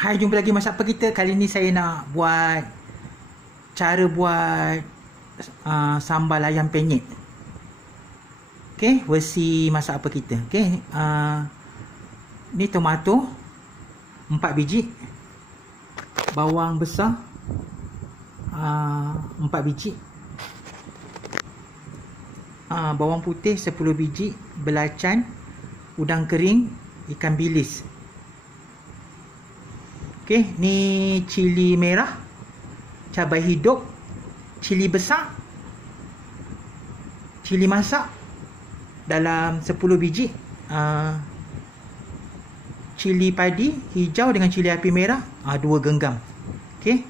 Hai, jumpa lagi Masak Apa Kita. Kali ni saya nak buat cara buat sambal ayam penyet. Okey, versi Masak Apa Kita. Okey, ni tomato 4 biji, bawang besar 4 biji, bawang putih 10 biji, belacan, udang kering, ikan bilis. Okey, ni cili merah, cabai hidup, cili besar, cili masak dalam 10 biji, cili padi hijau dengan cili api merah 2 genggam. Okey,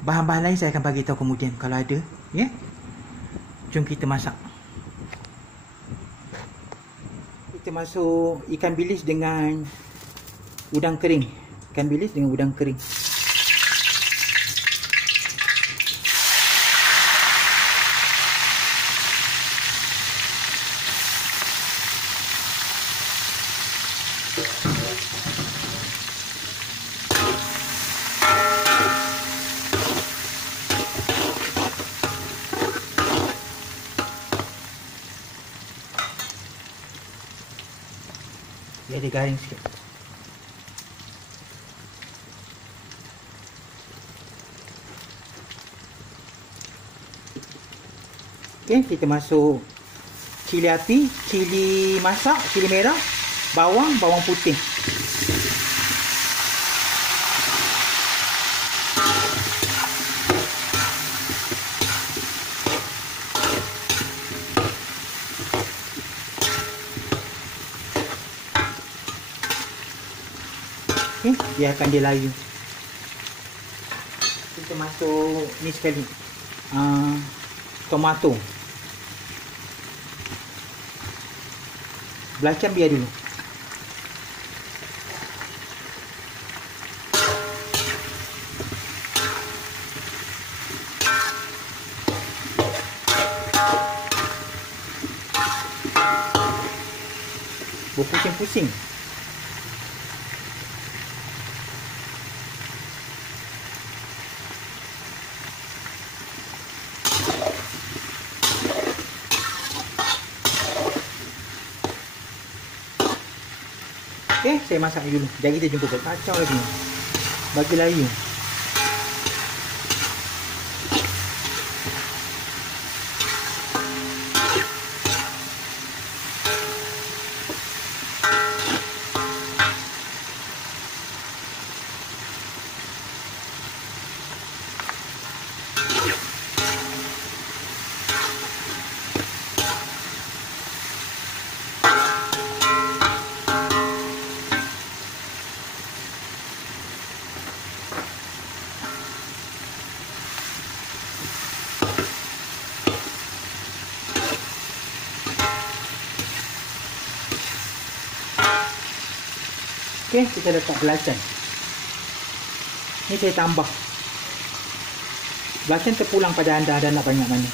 bahan-bahan lain saya akan bagi tahu kemudian kalau ada, ya. Jom kita masak. Kita masuk ikan bilis dengan udang kering. Ikan bilis dengan udang kering. Dia ada garing sikit. Okey, kita masuk cili api, cili masak, cili merah, bawang, bawang putih. Okey, biarkan dia layu. Kita masuk ni sekali, tomato. Belacan biar dulu. Berpusing-pusing. Okey, saya masak dulu. Jadi kita jumpa kacau lagi. Bagi layu. Okey, kita letak belacan. Ni saya tambah. Belacan terpulang pada anda nak banyak mana.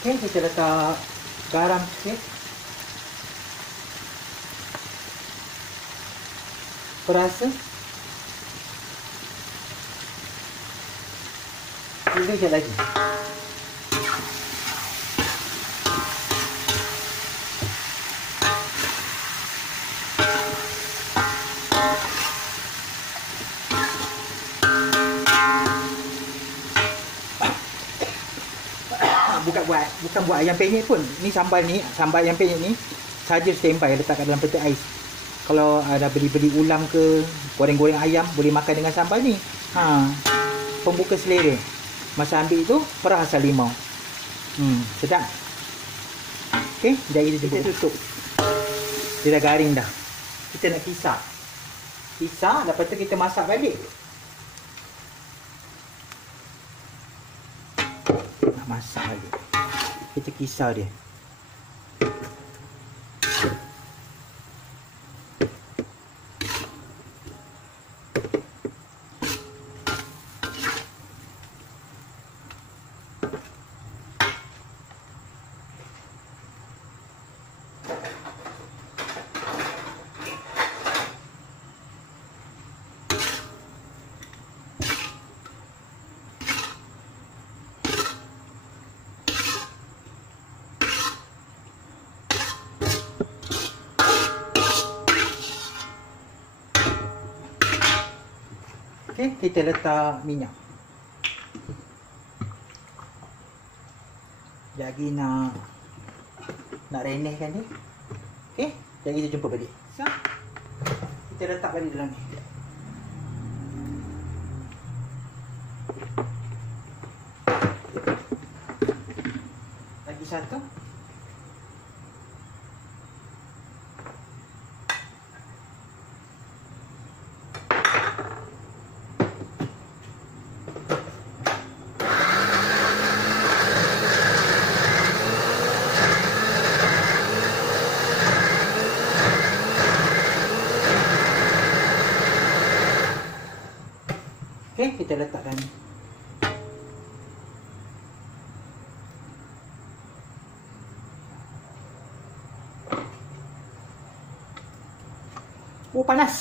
Okey, kita letak garam sikit, perasa, ini je lagi. Bukan buat ayam penyet pun. Ni sambal ayam penyet ni saja standby letak kat dalam peti ais. Kalau ada beli ulam ke, goreng-goreng ayam, boleh makan dengan sambal ni. Pembuka selera. Masa ambil tu perah asal limau. Sedap. Okey, jadi kita tutup. Dia dah garing dah. kita nak kisar. Kisar, lepas tu kita masak balik. Nak masak balik. Kita kisar dia. Okay, kita letak minyak. Lagi nak renehkan dia. Okay, jadi kita jumpa balik. So, kita letak balik dalam ni. Lagi satu. Okay, kita letakkan. Oh, panas.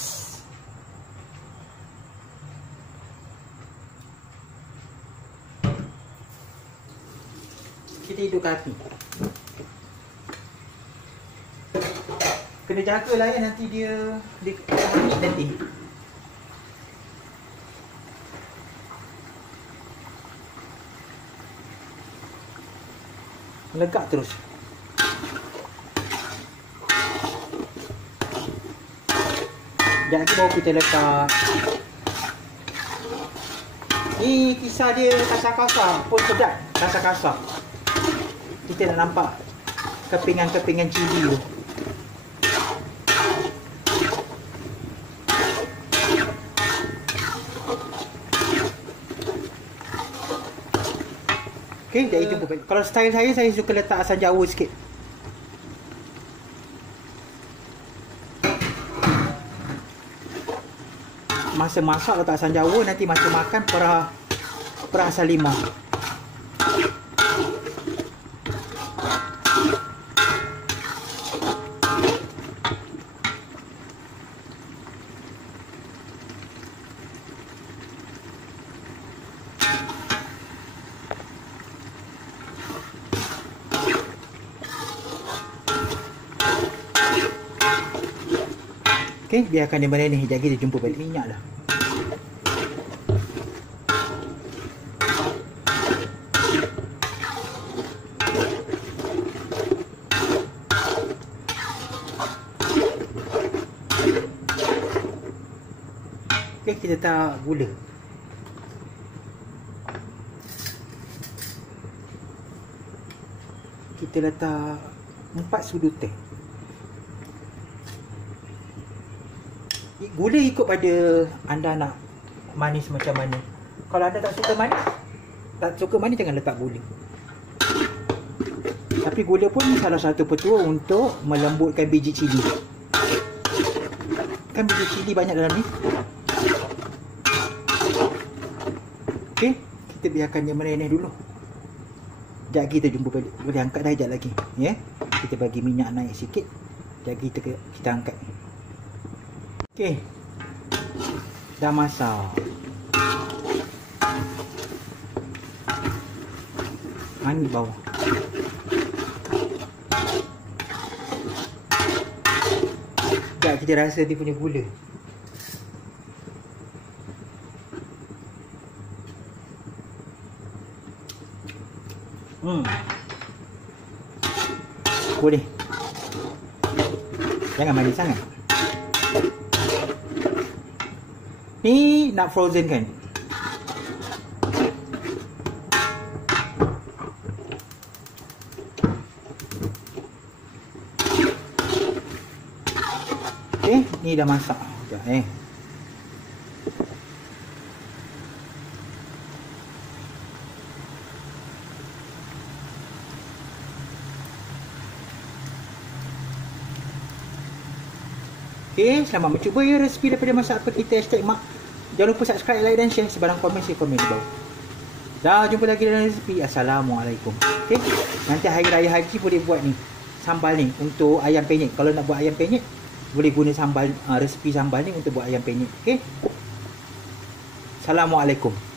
Kita hidupkan api. Kena jagalah ya, nanti dia hangit nanti. Melegak terus. Jadi baru kita letak. Ni kisar dia kasar-kasar pun sedap. Kasar-kasar. Kita nak nampak kepingan-kepingan cili tu. Okay, dah itu pun. Kalau style saya suka letak asam jawa sikit. Masa masak letak asam jawa, nanti masa makan perah asam limau. Okay, biarkan dia merenih. Jadi kita jumpa balik minyak dah. Okay, kita letak gula. Kita letak 4 sudu teh. Gula ikut pada anda nak manis macam mana. Kalau anda tak suka manis, jangan letak gula. Tapi gula pun salah satu petua untuk melembutkan biji cili. Kan biji cili banyak dalam ni. Okey, kita biarkan dia merenih dulu. Sekejap kita jumpa balik. Boleh angkat dah sekejap lagi. Ya? Kita bagi minyak naik sikit. Jadi kita angkat. Okey. Dah masak. Mani bawah. Sekejap kita rasa dia punya gula. Boleh. Jangan manis sangat. Ni nak frozen kan? Okey, ni dah masak. Sekejap Okey, selamat mencuba ya resipi daripada masak apa kita #mak. Jangan lupa subscribe, like dan share. Sebarang komen, saya komen di bawah. Dah jumpa lagi dalam resipi. Assalamualaikum. Okey, nanti hari raya haji boleh buat ni sambal ni untuk ayam penyet. Kalau nak buat ayam penyet boleh guna sambal, resipi sambal ni untuk buat ayam penyet. Okey, Assalamualaikum.